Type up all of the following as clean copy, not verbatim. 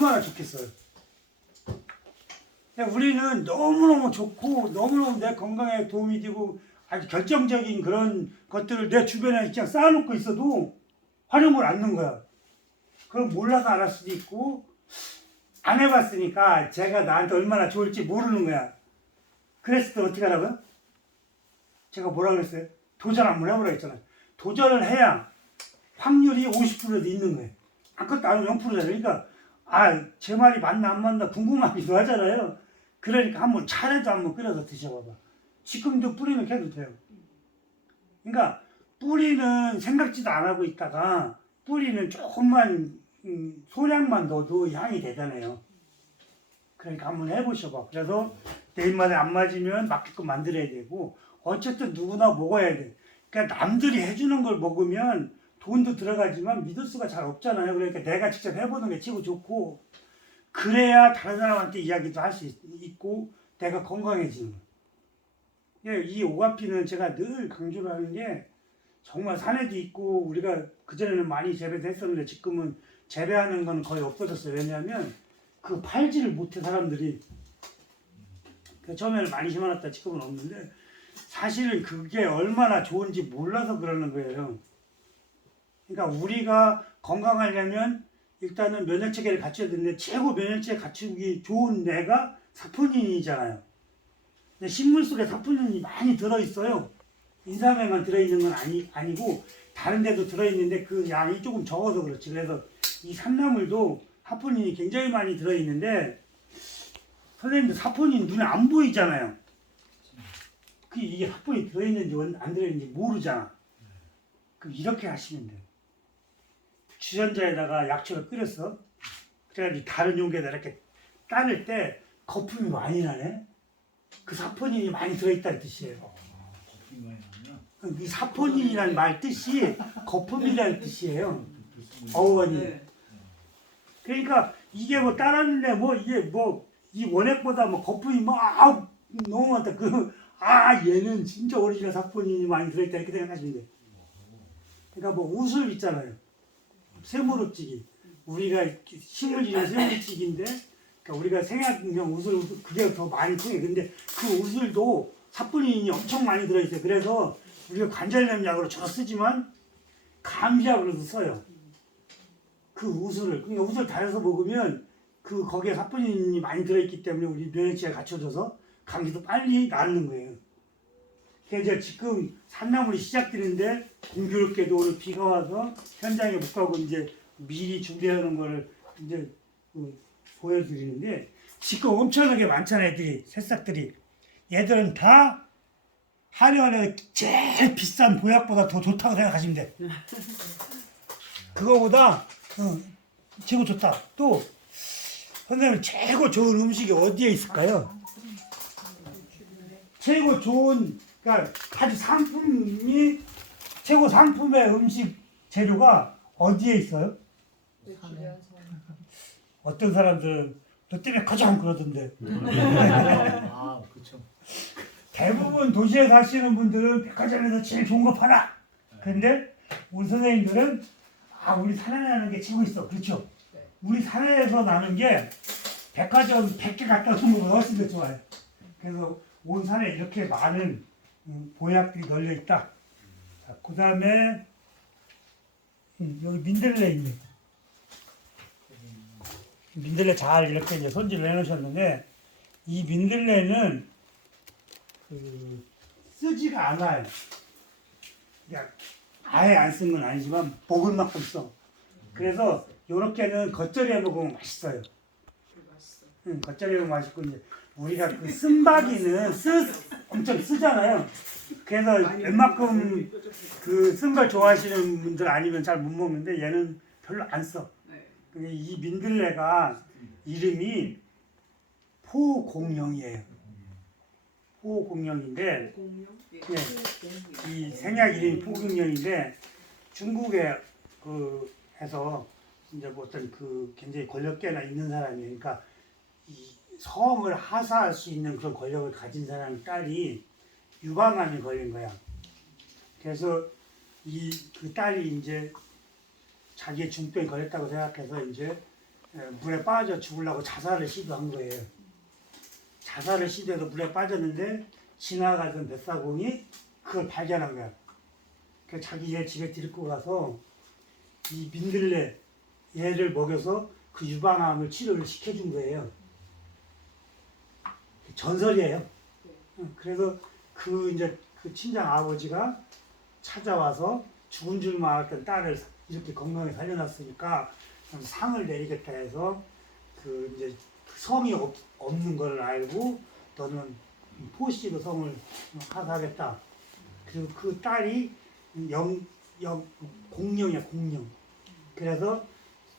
얼마나 좋겠어요. 우리는 너무너무 좋고 너무너무 내 건강에 도움이 되고 아주 결정적인 그런 것들을 내 주변에 그냥 쌓아놓고 있어도 활용을 안 넣는 거야. 그럼 몰라서 안 할 수도 있고 안 해봤으니까 제가 나한테 얼마나 좋을지 모르는 거야. 그랬을 때 어떻게 하라고요? 제가 뭐라 그랬어요? 도전 한번 해보라 했잖아요. 도전을 해야 확률이 50%도 있는 거예요. 아무것도 안 하면 0%잖아요. 그러니까 제 말이 맞나 안 맞나 궁금하기도 하잖아요. 그러니까 한번 차라도 한번 끓여서 드셔봐봐. 지금도 뿌리는 캐도 돼요. 그러니까 뿌리는 생각지도 안 하고 있다가 뿌리는 조금만 소량만 넣어도 향이 대단해요. 그러니까 한번 해보셔봐. 그래서 내 입맛에 안 맞으면 맞게끔 만들어야 되고 어쨌든 누구나 먹어야 돼. 그러니까 남들이 해주는 걸 먹으면 돈도 들어가지만 믿을 수가 잘 없잖아요. 그러니까 내가 직접 해보는 게 최고 좋고 그래야 다른 사람한테 이야기도 할 수 있고 내가 건강해지는 거예요. 이 오가피는 제가 늘 강조를 하는 게 정말 산에도 있고 우리가 그전에는 많이 재배도 했었는데 지금은 재배하는 건 거의 없어졌어요. 왜냐하면 그 팔지를 못해 사람들이. 처음에는 많이 심어놨다 지금은 없는데 사실은 그게 얼마나 좋은지 몰라서 그러는 거예요. 그러니까 우리가 건강하려면 일단은 면역체계를 갖춰야 되는데 최고 면역체계 갖추기 좋은 뇌가 사포닌이잖아요. 근데 식물 속에 사포닌이 많이 들어있어요. 인삼에만 들어있는 건 아니고 다른 데도 들어있는데 그 양이 조금 적어서 그렇지. 그래서 이 산나물도 사포닌이 굉장히 많이 들어있는데 선생님도 사포닌 눈에 안 보이잖아요. 이게 사포닌이 들어있는지 안 들어있는지 모르잖아. 그럼 이렇게 하시면 돼요. 주전자에다가 약초를 끓였어. 그래가지고 다른 용기에다 이렇게 따를 때 거품이 많이 나네. 그 사포닌이 많이 들어있다는 뜻이에요. 거품이 많이 나면? 이 사포닌이라는 말 뜻이 거품이라는 뜻이에요. 어원이. 그러니까 이게 뭐 따랐는데 뭐 이게 뭐 이 원액보다 뭐 거품이 막 너무 많다. 얘는 진짜 오리지널 사포닌이 많이 들어있다 이렇게 생각하시면 돼요. 그러니까 뭐 우슬 있잖아요. 쇠무릎찌기. 우리가 식물지는 쇠무릎찌기인데 그러니까 우리가 생약용 우슬 그게 더 많이 통해. 근데 그 우슬도 사포닌이 엄청 많이 들어있어요. 그래서 우리가 관절염 약으로 주로 쓰지만 감기약으로도 써요. 그 우슬을. 그러니까 우슬 달여서 먹으면 거기에 사포닌이 많이 들어있기 때문에 우리 면역체계가 갖춰져서 감기도 빨리 낫는 거예요. 그래서 지금 산나물이 시작되는데 공교롭게도 오늘 비가 와서 현장에 못 가고 이제 미리 준비하는 거를 이제 보여드리는데 지금 엄청나게 많잖아요. 애들이 새싹들이. 얘들은 다 한의원에서 제일 비싼 보약보다 더 좋다고 생각하시면 돼. 그거보다 최고 좋다. 또 선생님 최고 좋은 음식이 어디에 있을까요? 최고 좋은 그러니까 아주 최고 상품의 음식 재료가 어디에 있어요? 어떤 사람들은 너 때문에 가장 그러던데. 그렇죠. 대부분 도시에 사시는 분들은 백화점에서 제일 좋은 거 팔아. 근데 우리 선생님들은 우리 산에 나는 게 최고 있어. 그렇죠? 우리 산에서 나는 게 백화점 100개 갖다 놓은 것보다 훨씬 더 좋아요. 그래서 온 산에 이렇게 많은 보약들이 널려 있다. 그 다음에 여기 민들레 있네. 민들레 잘 이렇게 이제 손질을 해놓으셨는데 이 민들레는 쓰지가 않아요. 그냥 아예 안 쓴 건 아니지만 먹을 만큼 써. 그래서 요렇게는 겉절이에 먹으면 맛있어요. 겉절이에 먹으면 맛있고 이제 우리가 그 쓴바기는 엄청 쓰잖아요. 그래서 웬만큼 그 쓴 걸 좋아하시는 분들 아니면 잘 못 먹는데 얘는 별로 안 써. 이 민들레가 이름이 포공룡이에요. 포공룡인데 이 생약 이름이 포공룡인데 중국에 해서 이제 뭐 어떤 굉장히 권력계나 있는 사람이니까 이 성을 하사할 수 있는 그런 권력을 가진 사람 딸이 유방암에 걸린 거야. 그래서 그 딸이 이제 자기의 중병에 걸렸다고 생각해서 이제 물에 빠져 죽으려고 자살을 시도한 거예요. 자살을 시도해서 물에 빠졌는데 지나가던 뱃사공이 그걸 발견한 거야. 그래서 자기 얘 집에 데리고 가서 이 민들레 얘를 먹여서 그 유방암을 치료를 시켜준 거예요. 전설이에요. 그래서 그 이제 그 친정 아버지가 찾아와서 죽은 줄만 알았던 딸을 이렇게 건강하게 살려놨으니까 상을 내리겠다 해서 그 이제 성이 없는 걸 알고 너는 포씨로 성을 하사하겠다. 그리고 그 딸이 공룡이야, 공룡. 그래서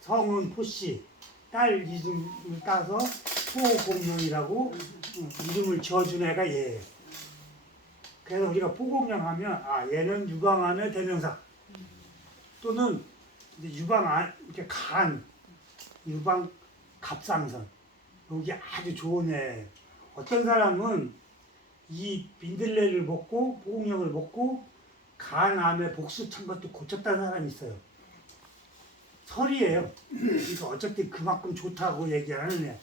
성은 포씨, 딸 이름을 따서 포공룡이라고 이름을 지어준 애가 얘예요. 그래서 우리가 포공룡 하면 얘는 유방암의 대명사 또는 이제 이렇게 유방 갑상선 여기 아주 좋은 애. 어떤 사람은 이 민들레를 먹고 포공룡을 먹고 간암의 복수 찬 것도 고쳤다는 사람이 있어요. 설이에요. 그러니까 어쨌든 그만큼 좋다고 얘기하는 애.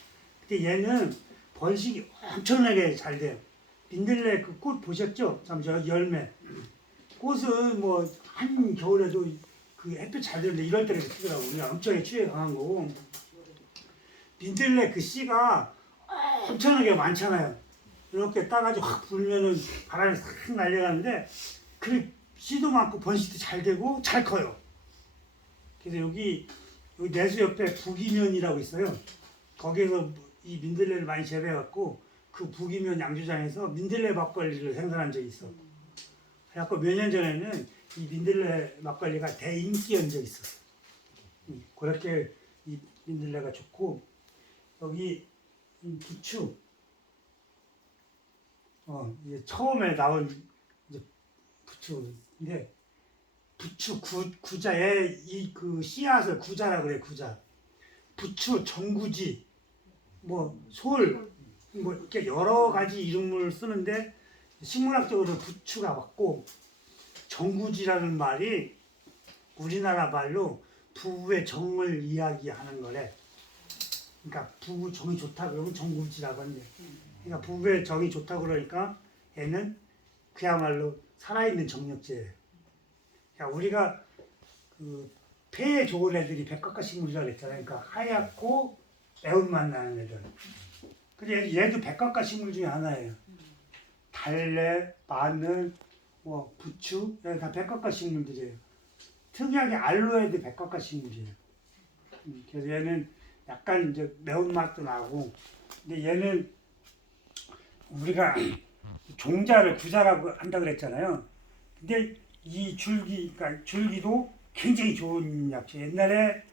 근데 얘는 번식이 엄청나게 잘 돼요. 민들레 그 꽃 보셨죠? 참 저 열매. 꽃은 뭐 한 겨울에도 그 햇빛 잘 되는데 이럴 때가 피더라고. 우리가 엄청나게 추위에 강한 거고. 민들레 그 씨가 엄청나게 많잖아요. 이렇게 따가지고 확 불면은 바람이 싹 날려가는데 그 씨도 많고 번식도 잘 되고 잘 커요. 그래서 여기 내수 옆에 북이면이라고 있어요. 거기에서 이 민들레를 많이 재배해갖고 그 북이면 양조장에서 민들레 막걸리를 생산한 적이 있어. 그래갖고 몇 년 전에는 이 민들레 막걸리가 대인기한 적이 있었어. 그렇게 이 민들레가 좋고 여기 부추 이제 처음에 나온 이제 부추인데 부추 구자에 이 그 씨앗을 구자라 그래. 구자 부추 정구지 솔 뭐 이렇게 여러 가지 이름을 쓰는데 식문학적으로 부추가 맞고 정구지라는 말이 우리나라 말로 부부의 정을 이야기하는 거래. 그러니까 부부 정이 좋다 그러면 정구지라고 하는데 그러니까 부부의 정이 좋다 그러니까 얘는 그야말로 살아있는 정력제예요. 그러니까 우리가 그 폐에 좋은 애들이 백각과 식물이라고 했잖아요. 그러니까 하얗고 매운맛 나는 애들. 근데 얘도 백각과 식물 중에 하나예요. 달래, 마늘, 부추, 다 백각과 식물들이에요. 특이하게 알로에도 백각과 식물이에요. 그래서 얘는 약간 이제 매운맛도 나고, 근데 얘는 우리가 종자를 구자라고 한다 그랬잖아요. 근데 이 그러니까 줄기도 굉장히 좋은 약재. 옛날에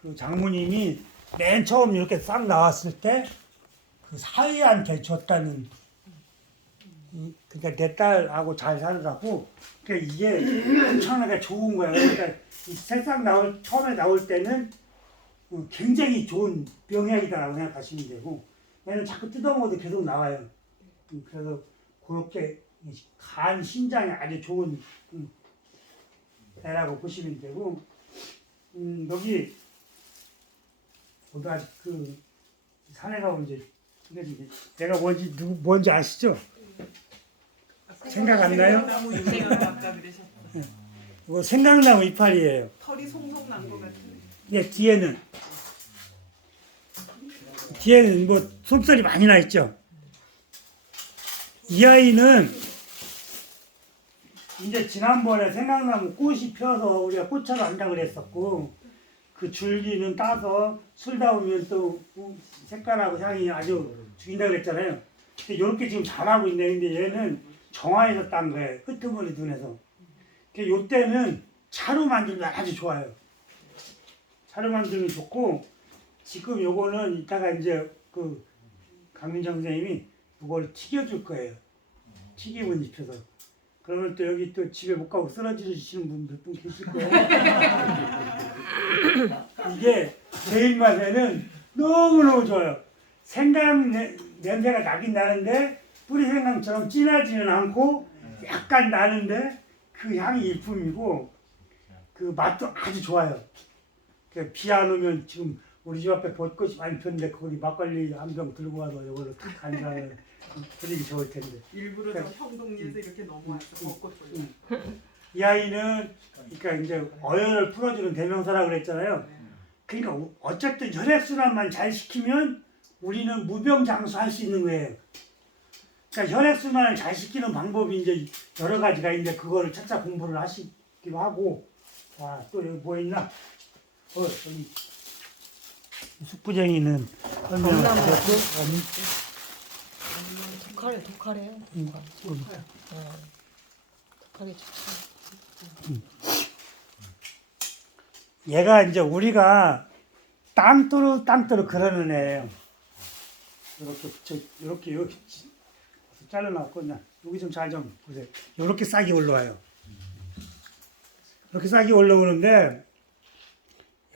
그 장모님이 맨 처음 이렇게 싹 나왔을 때 그 사위한테 줬다는, 그러니까 내 딸하고 잘 살으라고. 그러니까 이게 엄청나게 좋은 거야. 그러니까 이 새싹 처음에 나올 때는 굉장히 좋은 병약이다라고 생각하시면 되고, 얘는 자꾸 뜯어먹어도 계속 나와요. 그래서 그렇게 간 신장에 아주 좋은 애라고 보시면 되고, 여기 아직 그 산에 가면 이제 내가 뭔지 아시죠? 생각 안 나요? 생각나무 유명한 아까 그러셨어. 이거 생강나무 이파리예요. 털이 송송 난 것 같은데. 예, 뒤에는 뭐 속살이 많이 나 있죠. 이 아이는 이제 지난번에 생강나무 꽃이 펴서 우리가 꽃차로 한다고 그랬었고, 그 줄기는 따서 술 담으면 또 색깔하고 향이 아주 죽인다고 그랬잖아요. 근데 이렇게 지금 자라고 있네. 근데 얘는 정화에서 딴 거예요. 끄트머리 눈에서. 요때는 차로 만들면 아주 좋아요. 차로 만들면 좋고, 지금 요거는 이따가 이제 그 강민정 선생님이 이걸 튀겨줄 거예요. 튀김은 입혀서. 그러면 또 여기 또 집에 못 가고 쓰러지시는 분 몇 분 계실 거예요. 이게 제 입맛에는 너무너무 좋아요. 생강 냄새가 나긴 나는데 뿌리 생강처럼 진하지는 않고 약간 나는데 그 향이 일품이고 그 맛도 아주 좋아요. 비 안 오면 지금 우리 집 앞에 벚꽃이 많이 폈는데 거기 막걸리 한 병 들고 와서 이걸로 탁 간장을 드리기 좋을 텐데. 일부러 저 형동리에서 이렇게 넘어와서 벚꽃 보려. 이 아이는 그러니까 이제 어혈을 풀어주는 대명사라고 그랬잖아요. 그러니까 어쨌든 혈액순환만 잘 시키면 우리는 무병장수할 수 있는 거예요. 그러니까 혈액순환을 잘 시키는 방법이 이제 여러 가지가 있는데 그거를 차차 공부를 하시기로 하고. 와, 또 여기 뭐 있나? 여기 숙부쟁이는 설명을 드렸고, 독하래, 독하래요. 독하게 좋지. 얘가 이제 우리가 땅뚜루 그러는 애예요. 이렇게 잘라놨고 그냥 여기 좀 잘 좀 보세요. 이렇게 싹이 올라와요. 이렇게 싹이 올라오는데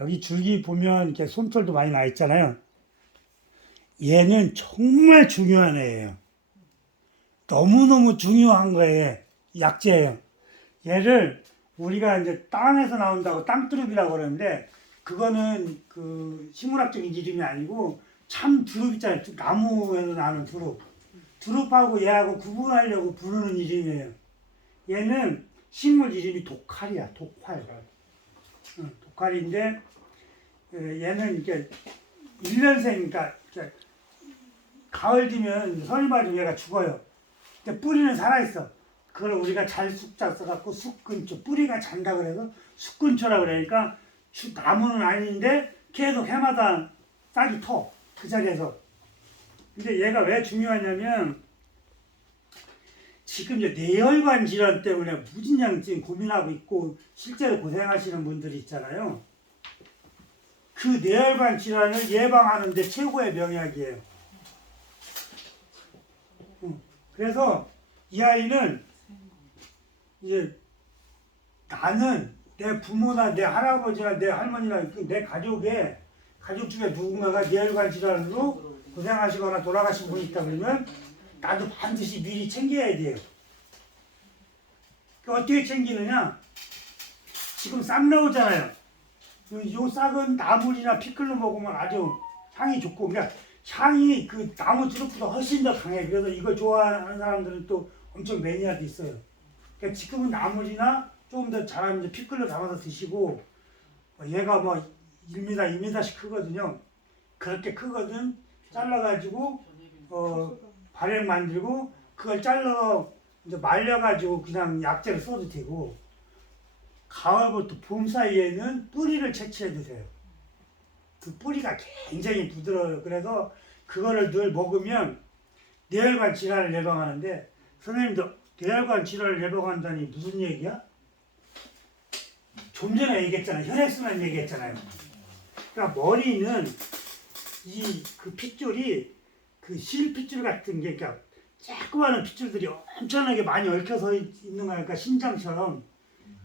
여기 줄기 보면 이렇게 솜털도 많이 나 있잖아요. 얘는 정말 중요한 애예요. 너무너무 중요한 거예요. 약재예요. 얘를 우리가 이제 땅에서 나온다고 땅두릅이라고 그러는데 그거는 그 식물학적인 이름이 아니고 참 두릅 있잖아요. 나무에서 나는 두릅. 두릅하고 얘하고 구분하려고 부르는 이름이에요. 얘는 식물 이름이 독활이야. 독활. 독활인데 얘는 이렇게 1년생이니까 가을 되면 선이 맞으면 얘가 죽어요. 근데 뿌리는 살아있어. 그걸 우리가 잘 숙자 써갖고 숙근초, 뿌리가 잔다 그래서 숙근초라고 그러니까 나무는 아닌데 계속 해마다 싹이 터. 그 자리에서. 근데 얘가 왜 중요하냐면 지금 이제 뇌혈관 질환 때문에 무진장 지금 고민하고 있고 실제로 고생하시는 분들이 있잖아요. 그 뇌혈관 질환을 예방하는 데 최고의 명약이에요. 그래서 이 아이는 이제 나는 내 부모나 내 할아버지나 내 할머니나 내 가족 중에 누군가가 뇌혈관 질환으로 고생하시거나 돌아가신 분이 있다 그러면 나도 반드시 미리 챙겨야 돼요. 어떻게 챙기느냐? 지금 싹 나오잖아요. 요 싹은 나물이나 피클로 먹으면 아주 향이 좋고, 그러니까 향이 그 나무 트루프가 훨씬 더 강해. 그래서 이걸 좋아하는 사람들은 또 엄청 매니아도 있어요. 그러니까 지금은 나물이나 조금 더 잘하면 피클로 담아서 드시고, 얘가 뭐 1m, 2m씩 크거든요. 그렇게 크거든. 잘라가지고 발효 만들고 그걸 잘라서 이제 말려가지고 그냥 약재를 써도 되고, 가을부터 봄 사이에는 뿌리를 채취해 주세요. 그 뿌리가 굉장히 부드러워요. 그래서 그거를 늘 먹으면 뇌혈관 질환을 예방하는데, 선생님도 뇌혈관 질환을 예방한다니 무슨 얘기야? 좀 전에 얘기했잖아요. 혈액순환 얘기했잖아요. 그러니까 머리는 그 핏줄이 그 실핏줄 같은 게, 그러니까 조그마한 핏줄들이 엄청나게 많이 얽혀서 있는 거니까 심장처럼.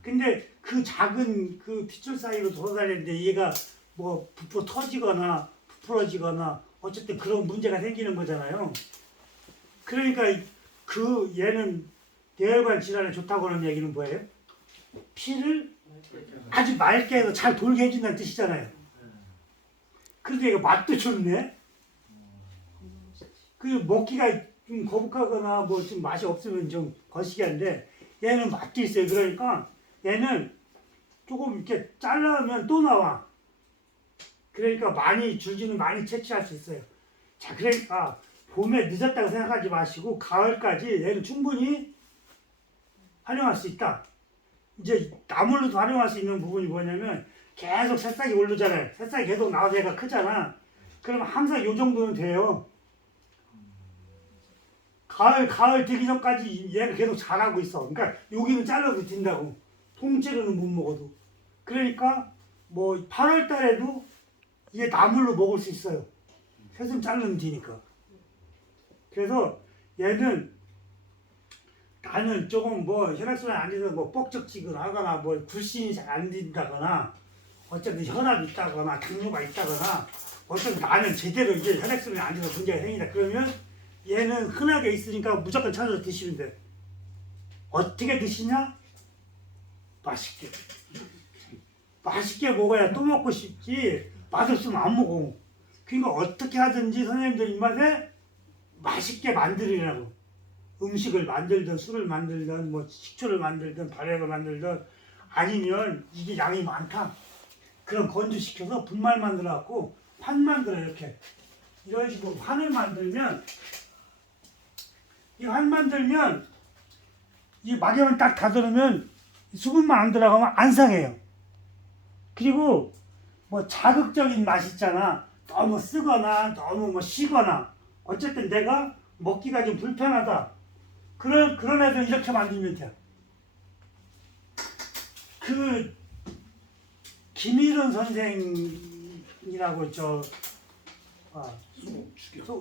근데 그 작은 그 핏줄 사이로 돌아다니는데 얘가 뭐 부풀어 터지거나 부풀어지거나 어쨌든 그런 문제가 생기는 거잖아요. 그러니까 그 얘는 뇌혈관 질환에 좋다고 하는 얘기는 뭐예요? 피를 아주 맑게 해서 잘 돌게 해준다는 뜻이잖아요. 그래도 얘가 맛도 좋네. 그 먹기가 좀 거북하거나 뭐 좀 맛이 없으면 좀 거시기한데 얘는 맛도 있어요. 그러니까 얘는 조금 이렇게 잘라면 또 나와. 그러니까 줄기는 많이 채취할 수 있어요. 자, 그러니까 봄에 늦었다고 생각하지 마시고 가을까지 얘는 충분히 활용할 수 있다. 이제 나물로도 활용할 수 있는 부분이 뭐냐면 계속 새싹이 오르잖아요. 새싹이 계속 나와서 얘가 크잖아. 그러면 항상 요 정도는 돼요. 가을 되기 전까지 얘가 계속 자라고 있어. 그러니까 여기는 잘라도 된다고. 통째로는 못 먹어도. 그러니까 뭐 8월 달에도 이게 나물로 먹을 수 있어요. 새순 자르면 되니까. 그래서 얘는 나는 조금 뭐 혈액순환이 안 돼서 뭐 뻑적지근하거나 뭐 굴신이 잘 안 된다거나 어쨌든 혈압이 있다거나 당뇨가 있다거나 어쨌든 나는 제대로 이제 혈액순환이 안 돼서 문제가 생긴다. 그러면 얘는 흔하게 있으니까 무조건 찾아서 드시면 돼. 어떻게 드시냐? 맛있게. 맛있게 먹어야 또 먹고 싶지. 맛없으면 안 먹어. 그러니까 어떻게 하든지 선생님들 입맛에 맛있게 만들으라고. 음식을 만들든 술을 만들든 뭐 식초를 만들든 발효액을 만들든 아니면 이게 양이 많다. 그럼 건조시켜서 분말 만들어 갖고 판 만들어 이렇게. 이런 식으로 판을 만들면 이 판 만들면 이 막염을 딱 닫아놓으면 수분만 안 들어가면 안 상해요. 그리고 뭐 자극적인 맛 있잖아. 너무 쓰거나 너무 뭐 시거나 어쨌든 내가 먹기가 좀 불편하다. 그런 애들은 이렇게 만들면 돼요. 그 김일원 선생이라고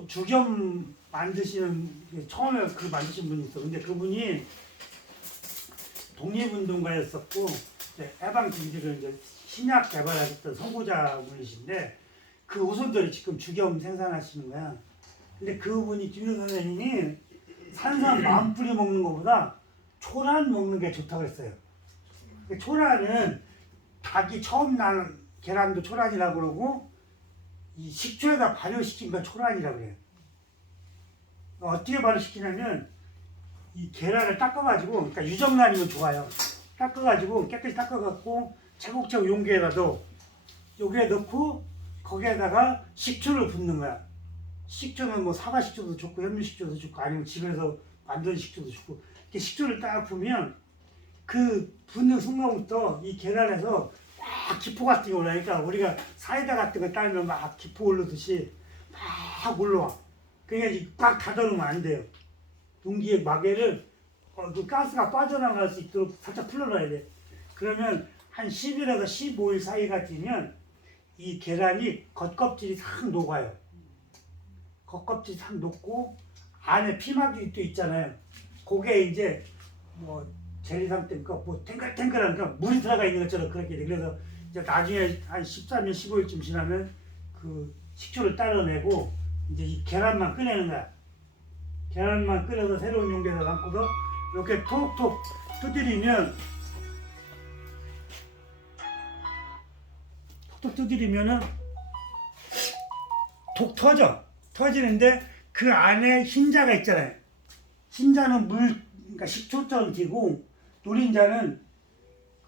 주겸 만드시는 처음에 그 만드신 분이 있어. 근데 그분이 독립운동가였었고 해방 준비를 이제 신약 개발하셨던 선구자분이신데 그 우선들이 지금 주겸 생산하시는 거야. 근데 그분이 김일원 선생님이 산삼 만뿌리 먹는 것보다 초란 먹는 게 좋다고 했어요. 초란은 닭이 처음 나는 계란도 초란이라고 그러고 이 식초에다 발효시킨 건 초란이라고 그래요. 어떻게 발효시키냐면 이 계란을 닦아가지고, 그러니까 유정란이면 좋아요. 닦아가지고 깨끗이 닦아갖고 차곡차곡 용기에다 넣어. 여기에 넣고 거기에다가 식초를 붓는 거야. 식초는 뭐 사과 식초도 좋고 현미 식초도 좋고 아니면 집에서 만든 식초도 좋고 이렇게 식초를 딱 부으면 그 붓는 순간부터 이 계란에서 막 기포 같은 게 올라오니까 우리가 사이다 같은 거 따르면 막 기포 오르듯이 막 올라와. 그러니까 꽉 닫아놓으면 안 돼요. 용기의 마개를 그 가스가 빠져나갈 수 있도록 살짝 풀어놔야 돼. 그러면 한 10일에서 15일 사이가 되면 이 계란이 겉껍질이 싹 녹아요. 겉껍질이 싹 녹고 안에 피막이 또 있잖아요. 그게 이제 뭐 젤리 상태니까 뭐 탱글탱글한 그러니까 물이 들어가 있는 것처럼 그렇게 돼. 그래서 이제 나중에 한 13일, 15일쯤 지나면 그 식초를 따라내고 이제 이 계란만 꺼내는 거야. 계란만 끓여서 새로운 용기에다 담고서 이렇게 톡톡 두드리면 톡톡 두드리면은 톡 터지는데 그 안에 흰자가 있잖아요. 흰자는 물, 그러니까 식초처럼 되고 노린자는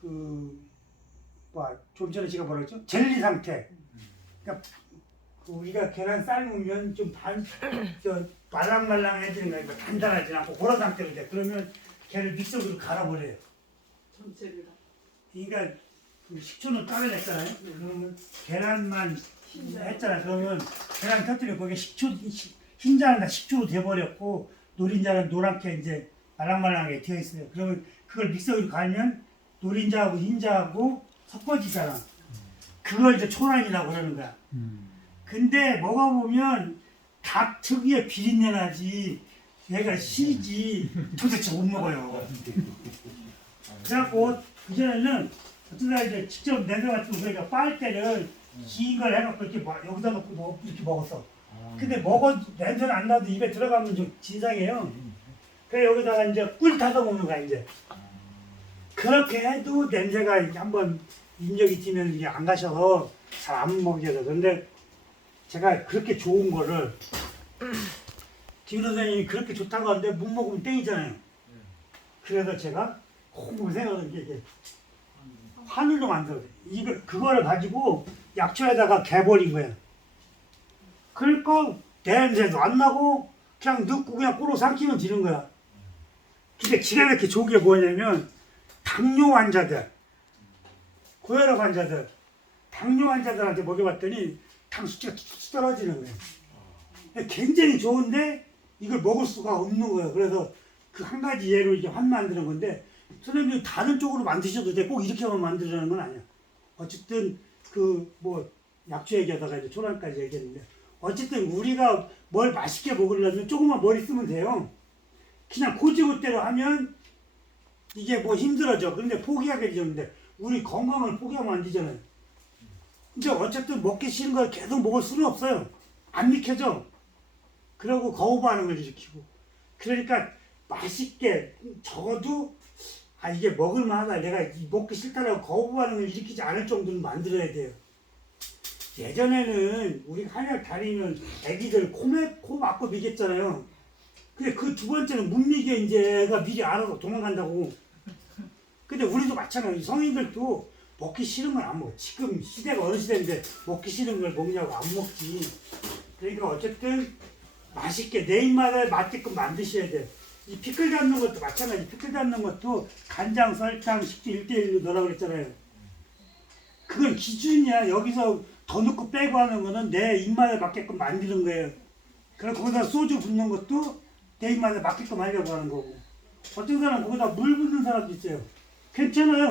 좀 전에 제가 뭐라 했죠? 젤리 상태. 그러니까 우리가 계란 삶으면 좀 말랑말랑해지는 거니까 단단하지 않고 그런 상태로 돼. 그러면 걔를 믹서기로 갈아버려요. 전체를 다. 그러니까 그 식초는 따라냈잖아요. 그러면 계란만 했잖아요. 그러면 계란 터뜨리고 거기에 흰자는 다 식초로 돼버렸고 노린자는 노랗게 이제 말랑말랑하게 되어 있어요. 그러면 그걸 믹서기로 갈면 노린자하고 흰자하고 섞어지잖아. 그걸 이제 초란이라고 그러는 거야. 근데 먹어보면 닭 특유의 비린내 나지 얘가 시지 도대체 못 먹어요. 그래갖고 그전에는 어쩌다 이제 직접 냄새 같은 거 그러니까 빨대를 긴 걸 해갖고 이렇게 여기다 놓고 이렇게 먹었어. 근데 냄새는 안 나도 입에 들어가면 좀 진상이에요. 그래 여기다가 이제 꿀 타서 먹는 거야 이제. 그렇게 해도 냄새가 한번 인력이 튀면 이게 안 가셔서 잘 안 먹게 돼요. 근데 제가 그렇게 좋은 거를 김 선생님이 그렇게 좋다고 하는데 못 먹으면 땡이잖아요. 그래서 제가 콩을 생각한 게 이게 환율로 만들어요. 그거를 가지고 약초에다가 개버린 거예요. 그러니까 냄새도 안 나고 그냥 넣고 그냥 꼬로 삼키면 지는 거야. 근데 기가 막히게 좋은 게 뭐냐면 당뇨 환자들, 고혈압 환자들, 당뇨 환자들한테 먹여봤더니 당 수치가 툭툭 떨어지는 거예요. 굉장히 좋은데 이걸 먹을 수가 없는 거예요. 그래서 그 한 가지 예로 이제 환 만드는 건데 선생님이 다른 쪽으로 만드셔도 돼. 꼭 이렇게만 만들자는 건 아니야. 어쨌든 그 뭐 약초 얘기하다가 이제 초란까지 얘기했는데 어쨌든 우리가 뭘 맛있게 먹으려면 조금만 머리 쓰면 돼요. 그냥 고지고대로 하면 이게 뭐 힘들어져. 근데 포기하게 되는데 우리 건강을 포기하면 안 되잖아요. 근데 어쨌든 먹기 싫은 걸 계속 먹을 수는 없어요. 안 익혀져. 그러고 거부 반응을 일으키고. 그러니까 맛있게 적어도 이게 먹을만하다. 내가 먹기 싫다라고 거부 반응을 일으키지 않을 정도는 만들어야 돼요. 예전에는 우리 한약 다니면 애기들 코 막고 미겠잖아요. 근데 그 두 번째는 못 미게 이제 애가 미리 알아서 도망간다고. 근데 우리도 마찬가지. 성인들도 먹기 싫은 걸 안 먹어. 지금 시대가 어느 시대인데 먹기 싫은 걸 먹냐고 안 먹지. 그러니까 어쨌든 맛있게 내 입맛에 맞게끔 만드셔야 돼. 이 피클 잡는 것도 마찬가지. 피클 잡는 것도 간장, 설탕, 식초 1대1로 넣으라고 그랬잖아요. 그건 기준이야. 여기서 더 넣고 빼고 하는 거는 내 입맛에 맞게끔 만드는 거예요. 그리고 거기다 소주 붓는 것도 내 입맛에 맞게끔 하려고 하는 거고. 어떤 사람은 거기다 물 붓는 사람도 있어요. 괜찮아요.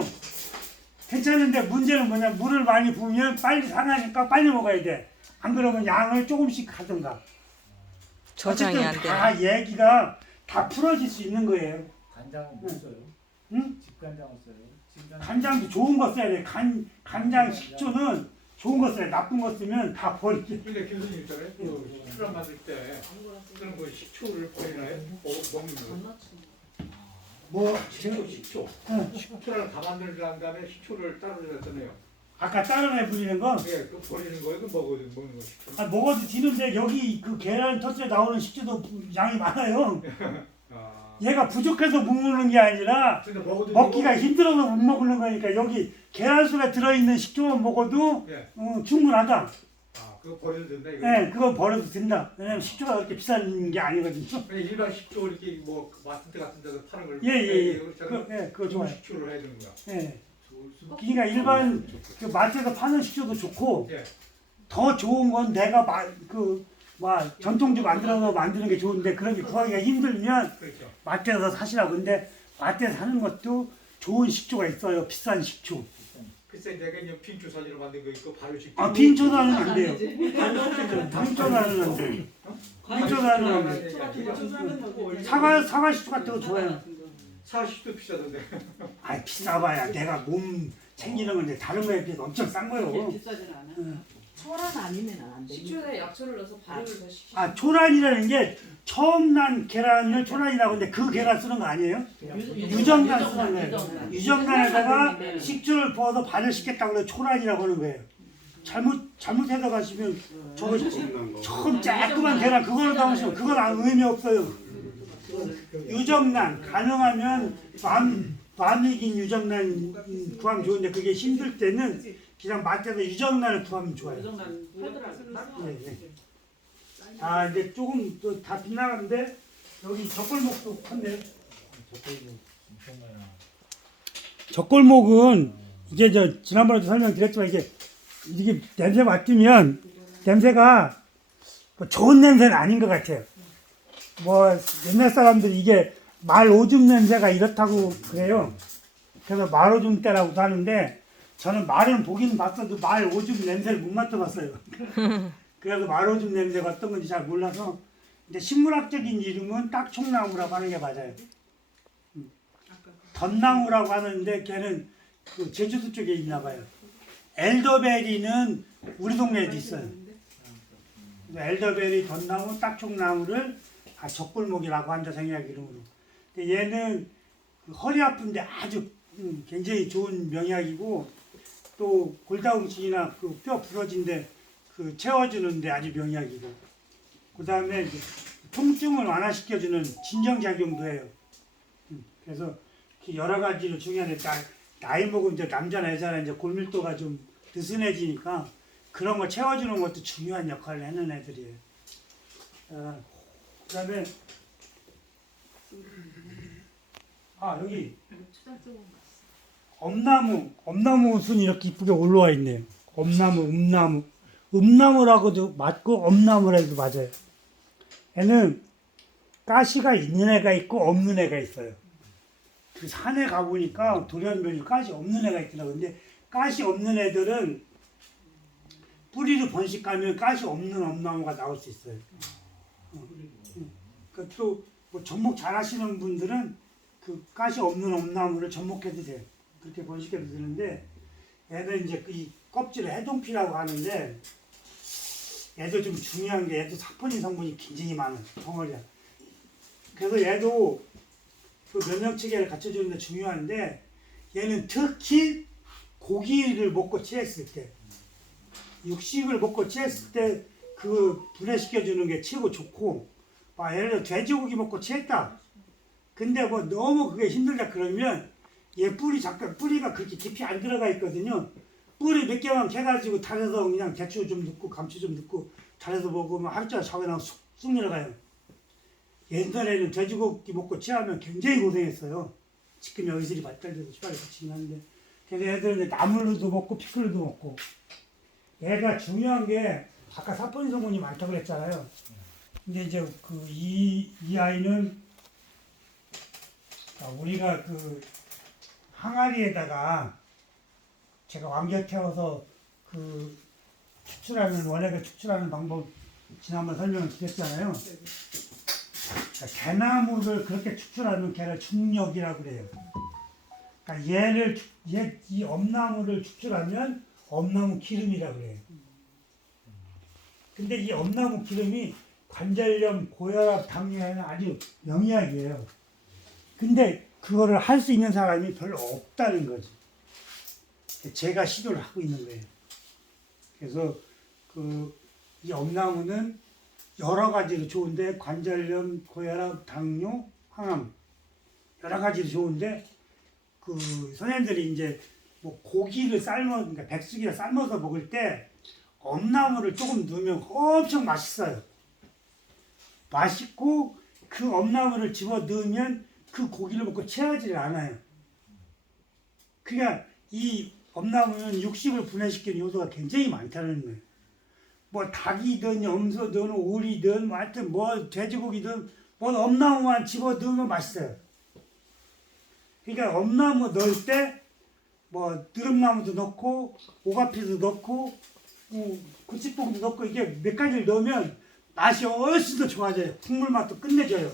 괜찮은데 문제는 뭐냐, 물을 많이 부으면 빨리 상하니까 빨리 먹어야 돼. 안 그러면 양을 조금씩 하든가. 저장이 안 어쨌든 돼. 다 얘기가 다 풀어질 수 있는 거예요. 간장은 못 써요. 응? 집간장을 써요. 집간장. 간장도 좋은 거 써야 돼. 간장, 식초는 좋은 거 써야 돼. 나쁜 거 쓰면 다 버리지. 근데 교수님 있잖아요. 그 식초를 만들 때 그런 거 식초를 버리나요? 먹는 거. 뭐 식초. 응. 식초를 다 만들란 다음에 식초를 따로 냈잖아요. 아까 다른 애 부리는 거 예, 그 버리는 거예요? 그 먹는 거 식초. 먹어도 지는데 여기 그 계란 터트에 나오는 식초도 양이 많아요. 아. 얘가 부족해서 못 먹는 게 아니라 근데 먹어도 먹기가 되고, 힘들어서 못 먹는 거니까 여기 계란 속에 들어있는 식초만 먹어도 예. 충분하다. 아, 그거 버려도 된다 이거. 네, 그거 버려도 된다. 왜냐면 식초가 그렇게 비싼 게 아니거든요. 그냥 일반 식초 이렇게 뭐 마트 같은 데서 파는 걸 예. 그렇잖아요. 그거 좋아요. 식초를 해야 되는 거야. 예. 그러니까 일반 그 마트에서 파는 식초도 좋고 예. 더 좋은 건 내가 전통주 만들어서 만드는 게 좋은데 그런 게 구하기가 힘들면 그렇죠. 마트에서 사시라고. 근데 마트에서 사는 것도 좋은 식초가 있어요. 비싼 식초. 글쎄 내가 이제 빈초산이로 만든 거 있고 바로 식초. 아, 빈초산은 안 돼요. 빈초산은 안 돼요. 빈초산은 안 돼요. 사과 식초 같은 거 좋아요. 사식도 비싸던데. 아, 비싸봐야 내가 몸 챙기는 건데 다른 거에 비해서 엄청 싼 거요. 비싸진 않아. 응. 초란 아니면 안 돼. 식초에 약초를 넣어서 발효를 더 시키고. 아, 초란이라는 게 처음 난 계란을 초란이라고 하는데 그 계란 쓰는 거 아니에요? 유정란 쓰는 거예요. 유정란에다가 식초를 부어서 발효시켰다고 그래 초란이라고 하는 거예요. 잘못 해석하시면 저거 처음 쬐끄만 계란 그걸로 담으시면 그건 아무 의미 없어요. 유정란 가능하면 밤 익인 유정란 구하면 좋은데 그게 힘들 때는 그냥 마트에서 유정란을 구하면 좋아요. 예. 아, 이제 조금 다 빗나갔는데 여기 젖골목도 큰데. 젖골목은 이게 지난번에도 설명드렸지만 이게 냄새 맡으면 냄새가 뭐 좋은 냄새는 아닌 것 같아요. 뭐 옛날 사람들이 이게 말 오줌 냄새가 이렇다고 그래요. 그래서 말 오줌 때라고도 하는데 저는 말은 보긴 봤어도 말 오줌 냄새를 못 맡아봤어요. 그래서 말 오줌 냄새가 어떤 건지 잘 몰라서 이제 식물학적인 이름은 딱총나무라고 하는 게 맞아요. 덧나무라고 하는데 걔는 그 제주도 쪽에 있나 봐요. 엘더베리는 우리 동네에도 있어요. 엘더베리, 덧나무, 딱총나무를 젖골목이라고 한다 생약 이름으로. 근데 얘는 그 허리 아픈데 아주 굉장히 좋은 명약이고 또 골다공증이나 그 뼈 부러진데 그 채워주는데 아주 명약이고 그 다음에 통증을 완화시켜주는 진정작용도 해요. 그래서 여러 가지로 중요한데 나이 먹으면 이제 남자나 여자나 이제 골밀도가 좀 느슨해지니까 그런 거 채워주는 것도 중요한 역할을 하는 애들이에요. 그 다음에 여기 엄나무 순이 이렇게 이쁘게 올라와 있네요. 음나무라고도 맞고 엄나무라고도 맞아요. 얘는 가시가 있는 애가 있고 없는 애가 있어요. 그 산에 가보니까 돌연변이 가시 없는 애가 있더라고요. 근데 가시 없는 애들은 뿌리를 번식하면 가시 없는 엄나무가 나올 수 있어요. 또 뭐 접목 잘 하시는 분들은 그 가시 없는 엄나무를 접목해도 돼요. 그렇게 번식해도 되는데 얘는 이제 이 껍질을 해동피라고 하는데 얘도 좀 중요한 게 얘도 사포닌 성분이 굉장히 많아요. 덩어리야. 그래서 얘도 그 면역체계를 갖춰주는데 중요한데 얘는 특히 고기를 먹고 취했을 때 육식을 먹고 취했을 때 그 분해시켜 주는 게 최고 좋고, 예를 들어 돼지고기 먹고 취했다. 근데 뭐 너무 그게 힘들다 그러면 얘 뿌리가 그렇게 깊이 안 들어가 있거든요. 뿌리 몇 개만 캐가지고 달여서 그냥 대추 좀 넣고 감추 좀 넣고 달여서 먹으면 하루 종일 자고 나면 쑥 내려가요. 옛날에는 돼지고기 먹고 취하면 굉장히 고생했어요. 지금 의술이 발달돼서 시발이 붙이긴 하는데, 그래서 애들은 나물로도 먹고 피클로도 먹고. 얘가 중요한 게 아까 사포닌 성분이 많다고 그랬잖아요. 근데 이제 이 아이는 우리가 그 항아리에다가 제가 왕겨 태워서 그 원액을 추출하는 방법 지난번 설명을 드렸잖아요. 그러니까 대나무를 그렇게 추출하는 걔를 중력이라고 그래요. 그러니까 이 엄나무를 추출하면 엄나무 기름이라고 그래요. 근데 이 엄나무 기름이 관절염, 고혈압, 당뇨에는 아주 영약이에요. 근데 그거를 할 수 있는 사람이 별로 없다는 거죠. 제가 시도를 하고 있는 거예요. 그래서 이 엄나무는 여러 가지로 좋은데, 관절염, 고혈압, 당뇨, 항암 여러 가지로 좋은데, 선생님들이 이제 뭐 고기를 그러니까 백숙이를 삶아서 먹을 때 엄나무를 조금 넣으면 엄청 맛있어요. 맛있고 그 엄나무를 집어 넣으면 그 고기를 먹고 체하지를 않아요. 그러니까 이 엄나무는 육식을 분해시키는 요소가 굉장히 많다는 거예요. 뭐 닭이든 염소든 오리든 뭐 하여튼 뭐 돼지고기든 뭐 엄나무만 집어 넣으면 맛있어요. 그러니까 엄나무 넣을 때 뭐 느릅나무도 넣고 오가피도 넣고 고춧가루도 넣고 이게 몇 가지를 넣으면 맛이 훨씬 더 좋아져요. 국물 맛도 끝내줘요.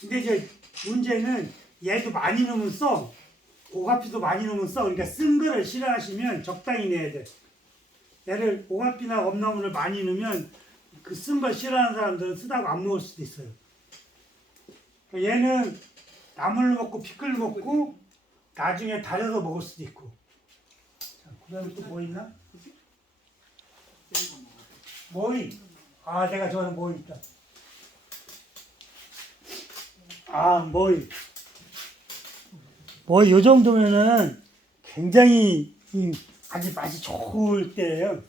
근데 이제 문제는 얘도 많이 넣으면 써. 오가피도 많이 넣으면 써. 그러니까 쓴 거를 싫어하시면 적당히 내야 돼. 얘를 오가피나 엄나무를 많이 넣으면 그 쓴 거 싫어하는 사람들은 쓰다고 안 먹을 수도 있어요. 그러니까 얘는 나물로 먹고 피클로 먹고 나중에 달여서 먹을 수도 있고. 자, 그 다음에 또 뭐 있나? 모이. 내가 좋아하는 모이 있다. 모이. 요 정도면은 굉장히 아주 맛이 좋을 때예요.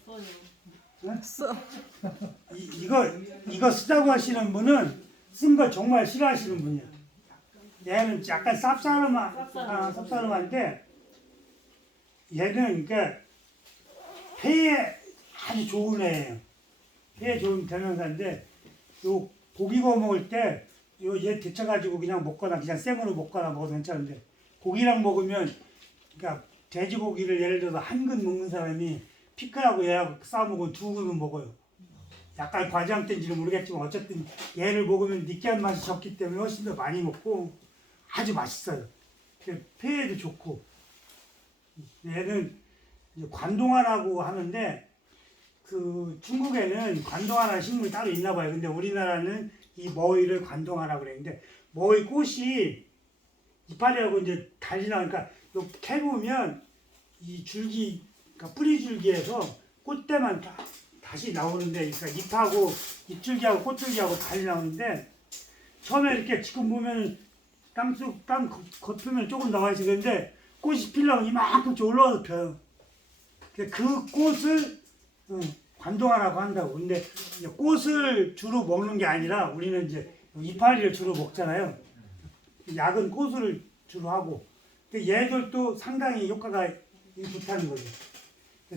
이거 쓰자고 하시는 분은 쓴 걸 정말 싫어하시는 분이야. 얘는 약간 쌉싸름한데, 얘는 그러니까 폐에 아주 좋은 애예요. 폐에 좋은 대명사인데, 요 고기 구워 먹을 때 얘 데쳐가지고 그냥 먹거나 그냥 생으로 먹거나 먹어도 괜찮은데, 고기랑 먹으면, 그러니까 돼지고기를 예를 들어서 한 근 먹는 사람이 피클하고 얘하고 싸워 먹으면 두 근은 먹어요. 약간 과장된지는 모르겠지만 어쨌든 얘를 먹으면 느끼한 맛이 적기 때문에 훨씬 더 많이 먹고 아주 맛있어요. 폐에도 좋고. 얘는 이제 관동화라고 하는데, 중국에는 관동화라는 식물이 따로 있나 봐요. 근데 우리나라는 이 머위를 관동화라고 그래요. 근데 머위 꽃이 이파리하고 이제 달리 나오니까 요 캐보면 이 줄기, 그러니까 뿌리 줄기에서 꽃대만 다시 나오는데, 그러니까 잎하고 잎줄기하고 꽃줄기하고 달리 나오는데, 처음에 이렇게 지금 보면 땅 겉표면 조금 나와 있는데 꽃이 피려면 이만큼 올라와서 펴요. 그 꽃을 관동화라고 한다고. 근데 꽃을 주로 먹는 게 아니라 우리는 이제 이파리를 주로 먹잖아요. 약은 꽃을 주로 하고. 얘들도 상당히 효과가 좋다는 거죠.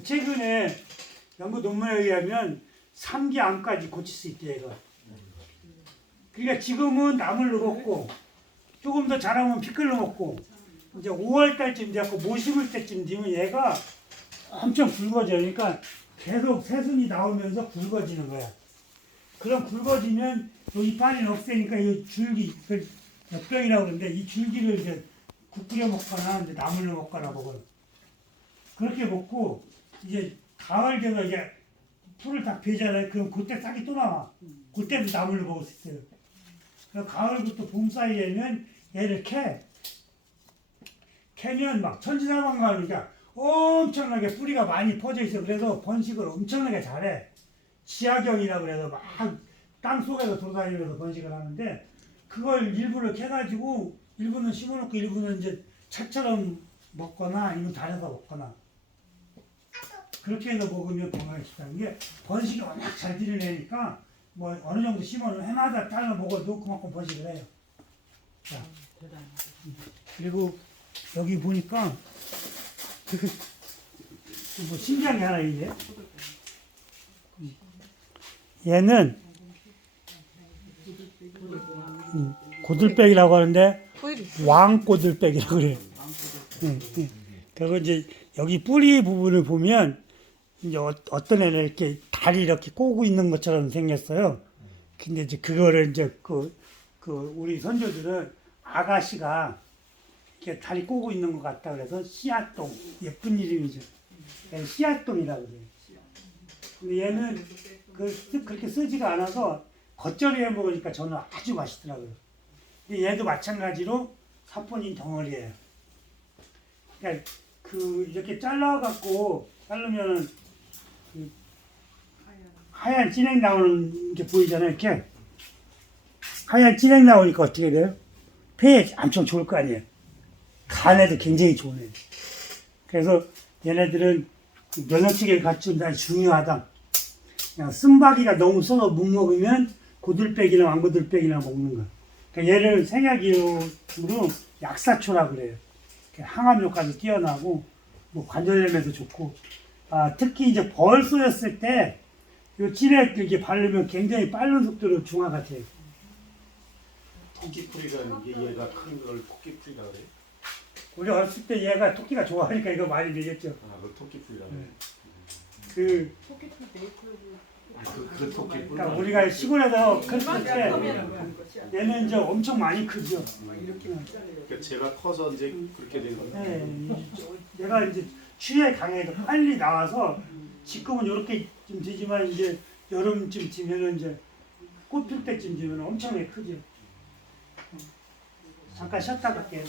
최근에 연구 논문에 의하면 3기암까지 고칠 수 있대, 얘가. 그러니까 지금은 나물로 먹고, 조금 더 자라면 피클로 먹고, 이제 5월달쯤 돼갖고 모 심을 때쯤 되면 얘가 엄청 굵어져요. 그러니까 계속 새순이 나오면서 굵어지는 거야. 그럼 굵어지면 이 이파리는 없애니까 이 줄기, 역병이라고 그러는데, 이 줄기를 이제 국 끓여 먹거나 이제 나물로 먹거나 먹어요. 그렇게 먹고 이제 가을 되면 이제 풀을 다 베잖아요. 그럼 그때 싹이 또 나와. 그때도 나물로 먹을 수 있어요. 그래서 가을부터 봄 사이에는 얘를 캐면 막 천지사방가 그러니까 엄청나게 뿌리가 많이 퍼져 있어. 그래서 번식을 엄청나게 잘해. 지하경이라고 그래서 막 땅속에서 돌아다니면서 번식을 하는데 그걸 일부를 캐가지고 일부는 심어놓고 일부는 이제 차처럼 먹거나 아니면 달여서 먹거나 그렇게 해서 먹으면 건강에 좋다는 게 번식이 워낙 잘 들여내니까 뭐 어느 정도 심어놓으면 해마다 잘라 먹어도 그만큼 번식을 해요. 자, 그리고 여기 보니까 뭐 신기한 게 하나 있네. 얘는 고들빼기라고 하는데 뿌리. 왕고들빼기라고 그래요. 그리고 이제 여기 뿌리 부분을 보면 이제 어떤 애는 이렇게 다리 이렇게 꼬고 있는 것처럼 생겼어요. 근데 이제 그거를 이제 그 우리 선조들은 아가씨가 이렇게 다리 꼬고 있는 것 같다 그래서 씨앗동, 예쁜 이름이죠. 씨앗동이라고 그래요. 근데 얘는 그렇게 쓰지가 않아서 겉절이에 먹으니까 저는 아주 맛있더라고요. 근데 얘도 마찬가지로 사포닌 덩어리예요. 그러니까 이렇게 잘라갖고 자르면은 하얀 진액 나오는 게 보이잖아요. 이렇게 하얀 진액 나오니까 어떻게 돼요? 폐에 엄청 좋을 거 아니에요. 간에도 굉장히 좋은 애들. 그래서 얘네들은 면역체계를 갖춘다 중요하다. 그냥 쓴바귀가 너무 써서 못 먹으면 고들빼기나 왕고들빼기나 먹는 거야. 그러니까 얘를 생약이름으로 약사초라고 그래요. 항암 효과도 뛰어나고 뭐 관절염에도 좋고 특히 이제 벌 쏘였을 때 이 진액 이렇게 바르면 굉장히 빠른 속도로 중화가 돼요. 토끼풀이라는 게 얘가 큰 걸 토끼풀이라 그래요? 우리 어렸을 때 얘가 토끼가 좋아하니까 이거 많이 먹였죠. 아, 그걸 토끼풀이라 그래요? 그 그 토끼풀. 그러니까 우리가 시골에서 클 때 얘는 이제 엄청 많이 크죠. 그러니까 제가 커서 이제 그렇게 된 거예요. 네, 얘가 이제 추위에 강해서 빨리 나와서 지금은 이렇게 좀 되지만 이제 여름쯤 되면은 이제 꽃 필 때쯤 되면 엄청나게 크죠. 잠깐 쉬었다 갈게요.